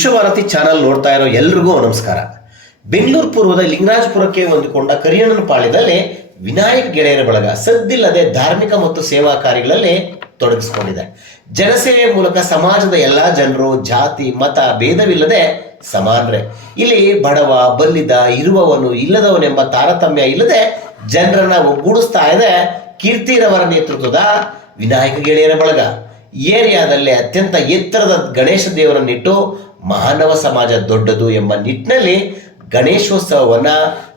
Vishwabharati channel ನೋಡ್ತಾ ಇರೋ ಎಲ್ರಿಗೂ ನಮಸ್ಕಾರ. ಬೆಂಗಳೂರು ಪೂರ್ವದ ಲಿಂಗರಾಜಪುರಕ್ಕೆ ಹೊಂದಿಕೊಂಡ ಕರಿಯಣ್ಣನ ಪಾಳ್ಯದಲ್ಲಿ ವಿನಾಯಕ್ ಗೆಳೆಯರ ಬಳಗ ಸದ್ದಿಲ್ಲದೆ ಧಾರ್ಮಿಕ ಮತ್ತು ಸೇವಾ ಕಾರ್ಯಗಳಲ್ಲಿ ತೊಡಗಿಸಿಕೊಂಡಿದೆ. ಜನಸೇವೆ ಮೂಲಕ ಸಮಾಜದ ಎಲ್ಲಾ ಜನರು, ಜಾತಿ, ಮತ ಭೇದವಿಲ್ಲದೆ ಸಮಾನರೆ. ಇಲ್ಲಿ ಬಡವ, ಬಲ್ಲಿದ, ಇರುವವನು, ಇಲ್ಲದವನೆಂಬ ತಾರತಮ್ಯ ಇಲ್ಲದೆ ಜನರನ್ನ ಒಗ್ಗೂಡಿಸ್ತಾ ಇದೆ ಕೀರ್ತಿರವರ ನೇತೃತ್ವದ ವಿನಾಯಕ ಗೆಳೆಯರ ಬಳಗ. ಏರಿಯಾದಲ್ಲಿ ಅತ್ಯಂತ ಎತ್ತರದ ಗಣೇಶ ದೇವರನ್ನಿಟ್ಟು ಮಾನವ ಸಮಾಜ ದೊಡ್ಡದು ಎಂಬ ನಿಟ್ಟಿನಲ್ಲಿ ಗಣೇಶೋತ್ಸವವನ್ನ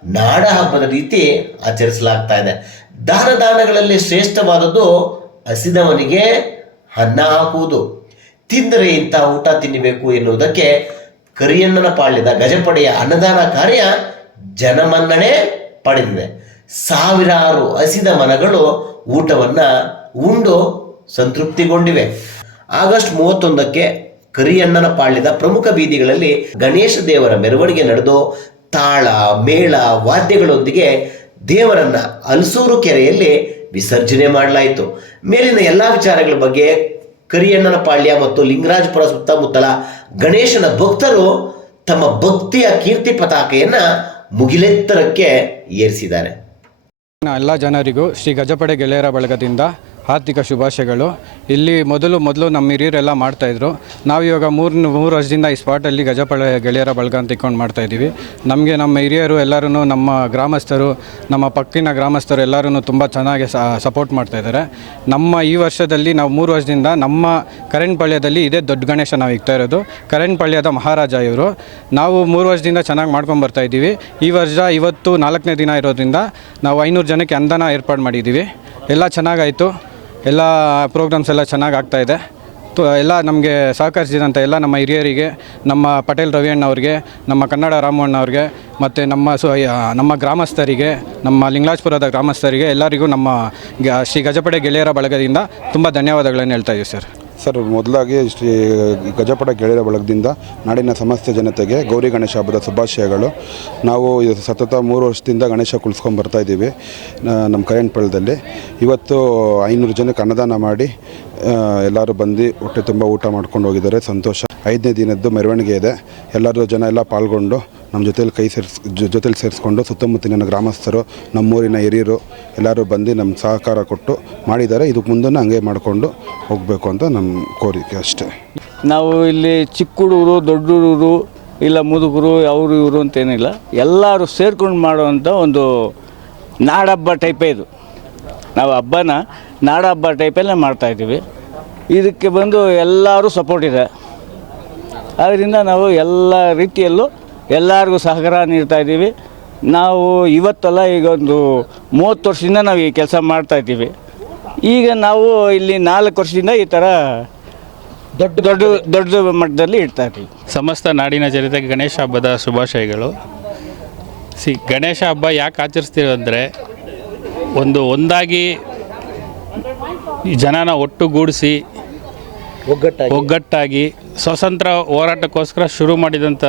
ನಾಡ ಹಬ್ಬದ ರೀತಿ ಆಚರಿಸಲಾಗ್ತಾ ಇದೆ. ದಾನ ದಾನಗಳಲ್ಲಿ ಶ್ರೇಷ್ಠವಾದದ್ದು ಹಸಿದವನಿಗೆ ಅನ್ನ ಹಾಕುವುದು. ತಿಂದರೆ ಇಂಥ ಊಟ ತಿನ್ನಬೇಕು ಎನ್ನುವುದಕ್ಕೆ ಕರಿಯಣ್ಣನ ಪಾಳ್ಯದ ಗಜಪಡೆಯ ಅನ್ನದಾನ ಕಾರ್ಯ ಜನಮನ್ನಣೆ ಪಡೆದಿದೆ. ಸಾವಿರಾರು ಹಸಿದ ಮನಗಳು ಊಟವನ್ನ ಉಂಡು ಸಂತೃಪ್ತಿಗೊಂಡಿವೆ. ಆಗಸ್ಟ್ ಮೂವತ್ತೊಂದಕ್ಕೆ ಕರಿಯಣ್ಣನ ಪಾಳ್ಯದ ಪ್ರಮುಖ ಬೀದಿಗಳಲ್ಲಿ ಗಣೇಶ ದೇವರ ಮೆರವಣಿಗೆ ನಡೆದು ತಾಳ, ಮೇಳ, ವಾದ್ಯಗಳೊಂದಿಗೆ ದೇವರನ್ನ ಅಲಸೂರು ಕೆರೆಯಲ್ಲಿ ವಿಸರ್ಜನೆ ಮಾಡಲಾಯಿತು. ಮೇಲಿನ ಎಲ್ಲ ವಿಚಾರಗಳ ಬಗ್ಗೆ ಕರಿಯಣ್ಣನ ಪಾಳ್ಯ ಮತ್ತು ಲಿಂಗರಾಜಪುರ ಸುತ್ತಮುತ್ತಲ ಗಣೇಶನ ಭಕ್ತರು ತಮ್ಮ ಭಕ್ತಿಯ ಕೀರ್ತಿ ಪತಾಕೆಯನ್ನ ಮುಗಿಲೆತ್ತರಕ್ಕೆ ಏರಿಸಿದ್ದಾರೆ. ಎಲ್ಲ ಜನರಿಗೂ ಶ್ರೀ ಗಜಪಡೆ ಗೆಳೆಯರ ಬಳಗದಿಂದ ಆರ್ಥಿಕ ಶುಭಾಶಯಗಳು. ಇಲ್ಲಿ ಮೊದಲು ಮೊದಲು ನಮ್ಮ ಹಿರಿಯರೆಲ್ಲ ಮಾಡ್ತಾಯಿದ್ರು ನಾವು ಇವಾಗ ಮೂರು ಮೂರು ವರ್ಷದಿಂದ ಈ ಸ್ಪಾಟಲ್ಲಿ ಗಜಪಳ ಗೆಳೆಯರ ಬಳಗ ಅಂತ ಇಟ್ಕೊಂಡು ಮಾಡ್ತಾಯಿದ್ದೀವಿ ನಮಗೆ ನಮ್ಮ ಹಿರಿಯರು ಎಲ್ಲರೂ ನಮ್ಮ ಗ್ರಾಮಸ್ಥರು, ನಮ್ಮ ಪಕ್ಕಿನ ಗ್ರಾಮಸ್ಥರು ಎಲ್ಲರೂ ತುಂಬ ಚೆನ್ನಾಗಿ ಸಪೋರ್ಟ್ ಮಾಡ್ತಾಯಿದ್ದಾರೆ ನಮ್ಮ ಈ ವರ್ಷದಲ್ಲಿ ನಾವು ಮೂರು ವರ್ಷದಿಂದ ನಮ್ಮ ಕರೆಂಟ್ ಪಳ್ಯದಲ್ಲಿ ಇದೇ ದೊಡ್ಡ ಗಣೇಶ ನಾವು ಇಕ್ತಾ ಇರೋದು. ಕರೆಂಟ್ ಪಳ್ಯದ ಮಹಾರಾಜ ಇವರು. ನಾವು ಮೂರು ವರ್ಷದಿಂದ ಚೆನ್ನಾಗಿ ಮಾಡ್ಕೊಂಡು ಬರ್ತಾ ಇದ್ದೀವಿ. ಈ ವರ್ಷ ಇವತ್ತು ನಾಲ್ಕನೇ ದಿನ ಇರೋದ್ರಿಂದ ನಾವು ಐನೂರು ಜನಕ್ಕೆ ಅಂದನ ಏರ್ಪಾಡು ಮಾಡಿದ್ದೀವಿ. ಎಲ್ಲ ಚೆನ್ನಾಗಾಯಿತು ಎಲ್ಲ ಪ್ರೋಗ್ರಾಮ್ಸ್ ಎಲ್ಲ ಚೆನ್ನಾಗಿ ಆಗ್ತಾ ಇದೆ ಎಲ್ಲ ನಮಗೆ ಸಹಕರಿಸಿದಂಥ ಎಲ್ಲ ನಮ್ಮ ಹಿರಿಯರಿಗೆ, ನಮ್ಮ ಪಟೇಲ್ ರವಿಯಣ್ಣ ಅವ್ರಿಗೆ, ನಮ್ಮ ಕನ್ನಡ ರಾಮಣ್ಣ ಅವ್ರಿಗೆ, ಮತ್ತು ನಮ್ಮ ಸು ನಮ್ಮ ಗ್ರಾಮಸ್ಥರಿಗೆ, ನಮ್ಮ ಲಿಂಗರಾಜಪುರದ ಗ್ರಾಮಸ್ಥರಿಗೆ ಎಲ್ಲರಿಗೂ ನಮ್ಮ ಶ್ರೀ ಗಜಪಡೆ ಗೆಳೆಯರ ಬಳಗದಿಂದ ತುಂಬ ಧನ್ಯವಾದಗಳನ್ನು ಹೇಳ್ತಾ ಇದ್ದೀವಿ ಸರ್. ಸರ್, ಮೊದಲಾಗಿ ಶ್ರೀ ಗಜಪಡ ಗೆಳೆಯರ ಬಳಗದಿಂದ ನಾಡಿನ ಸಮಸ್ತ ಜನತೆಗೆ ಗೌರಿ ಗಣೇಶ ಹಬ್ಬದ ಶುಭಾಶಯಗಳು. ನಾವು ಸತತ ಮೂರು ವರ್ಷದಿಂದ ಗಣೇಶ ಕುಳಿಸ್ಕೊಂಡು ಇದ್ದೀವಿ ನಮ್ಮ ಕರೆಂಟ್ಪಳ್ಳದಲ್ಲಿ ಇವತ್ತು ಐನೂರು ಜನಕ್ಕೆ ಅನ್ನದಾನ ಮಾಡಿ ಎಲ್ಲರೂ ಬಂದು ಹೊಟ್ಟೆ ತುಂಬ ಊಟ ಮಾಡ್ಕೊಂಡು ಹೋಗಿದ್ದಾರೆ. ಸಂತೋಷ. ಐದನೇ ದಿನದ್ದು ಮೆರವಣಿಗೆ ಇದೆ. ಎಲ್ಲರೂ ಜನ ಎಲ್ಲ ಪಾಲ್ಗೊಂಡು ನಮ್ಮ ಜೊತೆಲಿ ಕೈ ಸೇರಿಸ್ ಜೊತೆಲಿ ಸೇರಿಸ್ಕೊಂಡು ಸುತ್ತಮುತ್ತಲಿನ ಗ್ರಾಮಸ್ಥರು, ನಮ್ಮೂರಿನ ಹಿರಿಯರು ಎಲ್ಲರೂ ಬಂದು ನಮ್ಮ ಸಹಕಾರ ಕೊಟ್ಟು ಮಾಡಿದ್ದಾರೆ. ಇದಕ್ಕೆ ಮುಂದೆ ಹಂಗೆ ಮಾಡಿಕೊಂಡು ಹೋಗಬೇಕು ಅಂತ ನಮ್ಮ ಕೋರಿಕೆ ಅಷ್ಟೇ. ನಾವು ಇಲ್ಲಿ ಚಿಕ್ಕ ಹುಡುಗರು ದೊಡ್ಡ ಹುಡುಗರು ಇಲ್ಲ ಮುದುಕರು ಅವರು ಇವರು ಅಂತೇನಿಲ್ಲ ಎಲ್ಲರೂ ಸೇರ್ಕೊಂಡು ಮಾಡುವಂಥ ಒಂದು ನಾಡಹಬ್ಬ ಟೈಪೇ ಇದು. ನಾವು ಹಬ್ಬನ ನಾಡಹಬ್ಬ ಟೈಪಲ್ಲೇ ಮಾಡ್ತಾಯಿದ್ದೀವಿ ಇದಕ್ಕೆ ಬಂದು ಎಲ್ಲರೂ ಸಪೋರ್ಟ್ ಇದೆ. ಆದ್ದರಿಂದ ನಾವು ಎಲ್ಲ ರೀತಿಯಲ್ಲೂ ಎಲ್ಲರಿಗೂ ಸಹಕಾರ ನೀಡ್ತಾ ಇದ್ದೀವಿ. ನಾವು ಇವತ್ತಲ್ಲ ಈಗ ಒಂದು ಮೂವತ್ತು ವರ್ಷದಿಂದ ನಾವು ಈ ಕೆಲಸ ಮಾಡ್ತಾ ಇದ್ದೀವಿ. ಈಗ ನಾವು ಇಲ್ಲಿ ನಾಲ್ಕು ವರ್ಷದಿಂದ ಈ ಥರ ದೊಡ್ಡ ದೊಡ್ಡ ದೊಡ್ಡ ಮಟ್ಟದಲ್ಲಿ ಇಡ್ತಾ ಇದ್ದೀವಿ. ಸಮಸ್ತ ನಾಡಿನ ಜನತೆಗೆ ಗಣೇಶ ಹಬ್ಬದ ಶುಭಾಶಯಗಳು. ಸಿ, ಗಣೇಶ ಹಬ್ಬ ಯಾಕೆ ಆಚರಿಸ್ತೀವಿ ಅಂದರೆ ಒಂದು ಒಂದಾಗಿ ಜನನ ಒಟ್ಟುಗೂಡಿಸಿ ಒಗ್ಗಟ್ಟಾಗಿ. ಸ್ವತಂತ್ರ ಹೋರಾಟಕ್ಕೋಸ್ಕರ ಶುರು ಮಾಡಿದಂಥ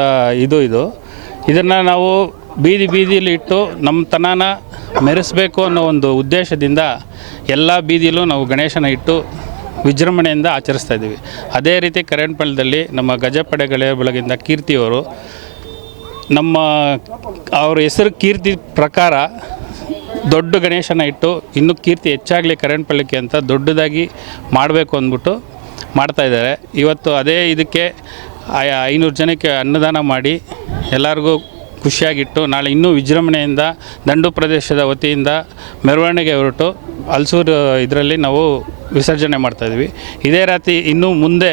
ಇದು ಇದು. ಇದನ್ನು ನಾವು ಬೀದಿ ಬೀದಿಯಲ್ಲಿ ಇಟ್ಟು ನಮ್ಮ ತನನ ಮೆರೆಸಬೇಕು ಅನ್ನೋ ಒಂದು ಉದ್ದೇಶದಿಂದ ಎಲ್ಲ ಬೀದಿಯಲ್ಲೂ ನಾವು ಗಣೇಶನ ಇಟ್ಟು ವಿಜೃಂಭಣೆಯಿಂದ ಆಚರಿಸ್ತಾ ಇದ್ದೀವಿ. ಅದೇ ರೀತಿ ಕರೆಂಟ್ಪಳ್ಳದಲ್ಲಿ ನಮ್ಮ ಗಜಪಡೆ ಗೆಳೆಯ ಬೆಳಗಿಂದ ಕೀರ್ತಿಯವರು, ನಮ್ಮ ಅವ್ರ ಹೆಸರು ಕೀರ್ತಿ ಪ್ರಕಾರ ದೊಡ್ಡ ಗಣೇಶನ ಇಟ್ಟು ಇನ್ನೂ ಕೀರ್ತಿ ಹೆಚ್ಚಾಗಲಿ ಕರೆಂಟ್ ಪಳ್ಳಕ್ಕೆ ಅಂತ ದೊಡ್ಡದಾಗಿ ಮಾಡಬೇಕು ಅಂದ್ಬಿಟ್ಟು ಮಾಡ್ತಾಯಿದ್ದಾರೆ ಇವತ್ತು ಅದೇ ಇದಕ್ಕೆ ಐನೂರು ಜನಕ್ಕೆ ಅನ್ನದಾನ ಮಾಡಿ ಎಲ್ಲರಿಗೂ ಖುಷಿಯಾಗಿಟ್ಟು ನಾಳೆ ಇನ್ನೂ ವಿಜೃಂಭಣೆಯಿಂದ ದಂಡು ಪ್ರದೇಶದ ವತಿಯಿಂದ ಮೆರವಣಿಗೆ ಹೊರಟು ಹಲಸೂರು ಇದರಲ್ಲಿ ನಾವು ವಿಸರ್ಜನೆ ಮಾಡ್ತಾಯಿದ್ವಿ ಇದೇ ರಾತ್ರಿ ಇನ್ನೂ ಮುಂದೆ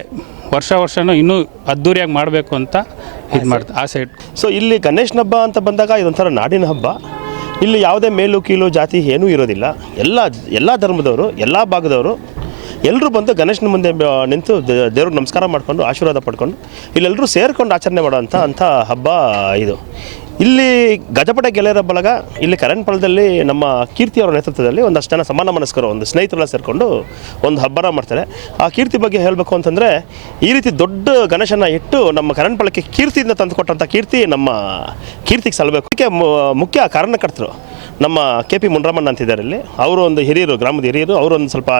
ವರ್ಷ ವರ್ಷನೂ ಇನ್ನೂ ಅದ್ಧೂರಿಯಾಗಿ ಮಾಡಬೇಕು ಅಂತ ಇದು ಮಾಡ್ತಾ ಆಸೆ ಇಟ್ಟು. ಸೊ ಇಲ್ಲಿ ಗಣೇಶನ ಹಬ್ಬ ಅಂತ ಬಂದಾಗ ಇದೊಂಥರ ನಾಡಿನ ಹಬ್ಬ. ಇಲ್ಲಿ ಯಾವುದೇ ಮೇಲು ಕೀಲು ಜಾತಿ ಏನೂ ಇರೋದಿಲ್ಲ. ಎಲ್ಲ ಎಲ್ಲ ಧರ್ಮದವರು ಎಲ್ಲ ಭಾಗದವರು ಎಲ್ಲರೂ ಬಂದು ಗಣೇಶನ ಮುಂದೆ ನಿಂತು ದೇವ್ರಿಗೆ ನಮಸ್ಕಾರ ಮಾಡಿಕೊಂಡು ಆಶೀರ್ವಾದ ಪಡ್ಕೊಂಡು ಇಲ್ಲೆಲ್ಲರೂ ಸೇರ್ಕೊಂಡು ಆಚರಣೆ ಮಾಡೋವಂಥ ಅಂಥ ಹಬ್ಬ ಇದು. ಇಲ್ಲಿ ಗಜಪಟ ಗೆಳೆಯರ ಬಳಗ, ಇಲ್ಲಿ ಕರಣಪಾಳದಲ್ಲಿ ನಮ್ಮ ಕೀರ್ತಿ ಅವರ ನೇತೃತ್ವದಲ್ಲಿ ಒಂದಷ್ಟು ಜನ ಸಮಾನ ಮನಸ್ಕರು, ಒಂದು ಸ್ನೇಹಿತರೆಲ್ಲ ಸೇರಿಕೊಂಡು ಒಂದು ಹಬ್ಬನ ಮಾಡ್ತಾರೆ. ಆ ಕೀರ್ತಿ ಬಗ್ಗೆ ಹೇಳಬೇಕು ಅಂತಂದರೆ, ಈ ರೀತಿ ದೊಡ್ಡ ಗಣೇಶನ ಇಟ್ಟು ನಮ್ಮ ಕರಣಪಾಳಕ್ಕೆ ಕೀರ್ತಿಯಿಂದ ತಂದುಕೊಟ್ಟಂಥ ಕೀರ್ತಿ ನಮ್ಮ ಕೀರ್ತಿಗೆ ಸಲ್ಲಬೇಕು. ಅದಕ್ಕೆ ಮುಖ್ಯ ಕಾರಣಕರ್ತರು ನಮ್ಮ ಕೆ ಪಿ ಮುನ್ರಾಮಣ್ಣ ಅಂತಿದ್ದಾರೆ ಇಲ್ಲಿ. ಅವರು ಒಂದು ಹಿರಿಯರು, ಗ್ರಾಮದ ಹಿರಿಯರು ಅವರೊಂದು ಸ್ವಲ್ಪ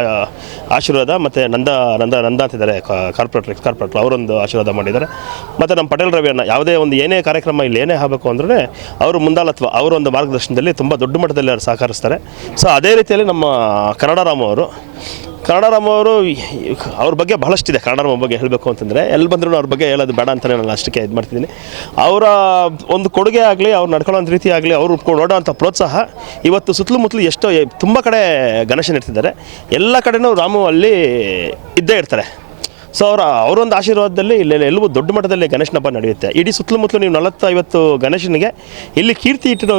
ಆಶೀರ್ವಾದ ಮತ್ತು ನಂದ ನಂದ ನಂದ ಅಂತಿದ್ದಾರೆ ಕಾರ್ಪೊರೇಟ್ರು ಕಾರ್ಪೊರೇಟರ್. ಅವರೊಂದು ಆಶೀರ್ವಾದ ಮಾಡಿದ್ದಾರೆ. ಮತ್ತು ನಮ್ಮ ಪಟೇಲ್ ರವಿಯನ್ನು ಯಾವುದೇ ಒಂದು ಏನೇ ಕಾರ್ಯಕ್ರಮ ಇಲ್ಲಿ ಏನೇ ಆಗಬೇಕು ಅಂದ್ರೆ ಅವರು ಮುಂದಾಳತ್ವ, ಅವರ ಒಂದು ಮಾರ್ಗದರ್ಶನದಲ್ಲಿ ತುಂಬ ದೊಡ್ಡ ಮಟ್ಟದಲ್ಲಿ ಅವರು ಸಹಕರಿಸ್ತಾರೆ. ಸೊ ಅದೇ ರೀತಿಯಲ್ಲಿ ನಮ್ಮ ಕನ್ನಡರಾಮ ಅವರು ಕನ್ನಡರಾಮ ಅವರು ಅವ್ರ ಬಗ್ಗೆ ಬಹಳಷ್ಟಿದೆ ಕನ್ನಡರಾಮ ಬಗ್ಗೆ ಹೇಳಬೇಕು ಅಂತಂದರೆ. ಎಲ್ಲಿ ಬಂದರೂ ಅವ್ರ ಬಗ್ಗೆ ಹೇಳೋದು ಬೇಡ ಅಂತಲೇ ನಾನು ಅಷ್ಟಕ್ಕೆ ಇದು ಮಾಡ್ತಿದ್ದೀನಿ. ಅವರ ಒಂದು ಕೊಡುಗೆ ಆಗಲಿ, ಅವ್ರು ನಡ್ಕೊಳ್ಳೋಂಥ ರೀತಿ ಆಗಲಿ, ಅವರು ನೋಡೋವಂಥ ಪ್ರೋತ್ಸಾಹ ಇವತ್ತು ಸುತ್ತಲೂ ಎಷ್ಟೋ, ತುಂಬ ಕಡೆ ಗಣೇಶನ ಇರ್ತಿದ್ದಾರೆ. ಎಲ್ಲ ಕಡೆನೂ ರಾಮು ಅಲ್ಲಿ ಇದ್ದೇ ಇರ್ತಾರೆ. ಸೊ ಅವರ, ಅವರೊಂದು ಆಶೀರ್ವಾದದಲ್ಲಿ ಇಲ್ಲಿ ಎಲ್ಲವೂ ದೊಡ್ಡ ಮಟ್ಟದಲ್ಲಿ ಗಣೇಶನ ಹಬ್ಬ ನಡೆಯುತ್ತೆ. ಇಡೀ ಸುತ್ತಲೂ ಮುತ್ತಲು ನೀವು ನಲವತ್ತು ಐವತ್ತು ಗಣೇಶನಿಗೆ ಇಲ್ಲಿ ಕೀರ್ತಿ ಇಟ್ಟಿರೋ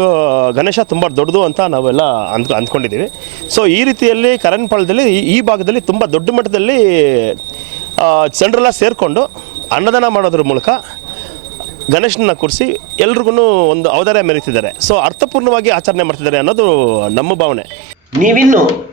ಗಣೇಶ ತುಂಬ ದೊಡ್ಡದು ಅಂತ ನಾವೆಲ್ಲ ಅಂದ್ ಅಂದ್ಕೊಂಡಿದ್ದೀವಿ. ಸೊ ಈ ರೀತಿಯಲ್ಲಿ ಕರಣಪಾಳದಲ್ಲಿ ಈ- ಭಾಗದಲ್ಲಿ ತುಂಬ ದೊಡ್ಡ ಮಟ್ಟದಲ್ಲಿ ಜನರೆಲ್ಲ ಸೇರಿಕೊಂಡು ಅನ್ನದಾನ ಮಾಡೋದ್ರ ಮೂಲಕ ಗಣೇಶನ ಕೂರಿಸಿ ಎಲ್ರಿಗೂ ಒಂದು ಅವಧಾರ ಮೆರೀತಿದ್ದಾರೆ ಸೊ ಅರ್ಥಪೂರ್ಣವಾಗಿ ಆಚರಣೆ ಮಾಡ್ತಿದ್ದಾರೆ ಅನ್ನೋದು ನಮ್ಮ ಭಾವನೆ. ನೀವಿನ್ನು